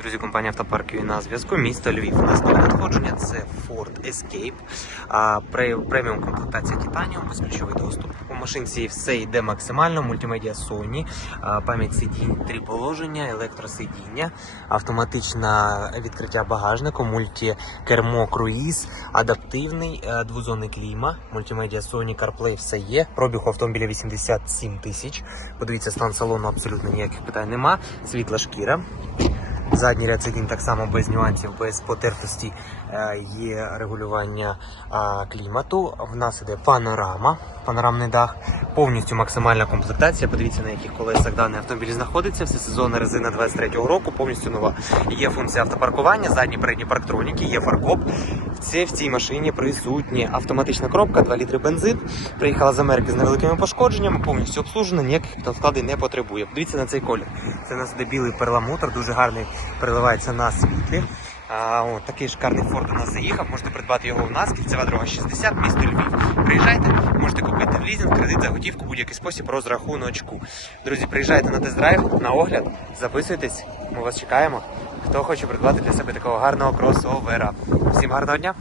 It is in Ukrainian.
Друзі, компанія автопарк «Юй» на зв'язку. Місто Львів. У нас нове надходження це Ford Escape. А, пре- преміум комплектація Titanium, безключовий доступ. У машинці все йде максимально. Мультимедіа Sony, а, пам'ять сидінь, три положення, електросидіння, автоматичне відкриття багажнику, мультикермо круїз, адаптивний, двозонний кліма, мультимедіа Sony, CarPlay, все є. Пробіг у автомобіля 87 тисяч. Подивіться, стан салону абсолютно ніяких питань нема. Світла шкіра. Задній ряд сидінь так само без нюансів, без потертості Е, є регулювання клімату. В нас іде панорама, панорамний дах, повністю максимальна комплектація. Подивіться на яких колесах даний автомобіль знаходиться. Все сезонна резина 23-го року, повністю нова. Є функція автопаркування, задні передні парктроніки, є фаркоп. Це в цій машині присутні автоматична коробка, 2 літри бензин. Приїхала з Америки з невеликими пошкодженнями, повністю обслужена, ніяких складів не потребує. Подивіться на цей колір. Це нас іде білий перламутр, дуже гарний переливається на світлі. А, о, такий шикарний Ford у нас заїхав. Можете придбати його у нас. Кільцева дорога 60, місто Львів. Приїжджайте, лізинг, кредит за готівку, будь-який спосіб розрахуночку. Друзі, приїжджайте на тест-драйв, на огляд, записуйтесь, ми вас чекаємо. Хто хоче придбати для себе такого гарного кросовера. Всім гарного дня!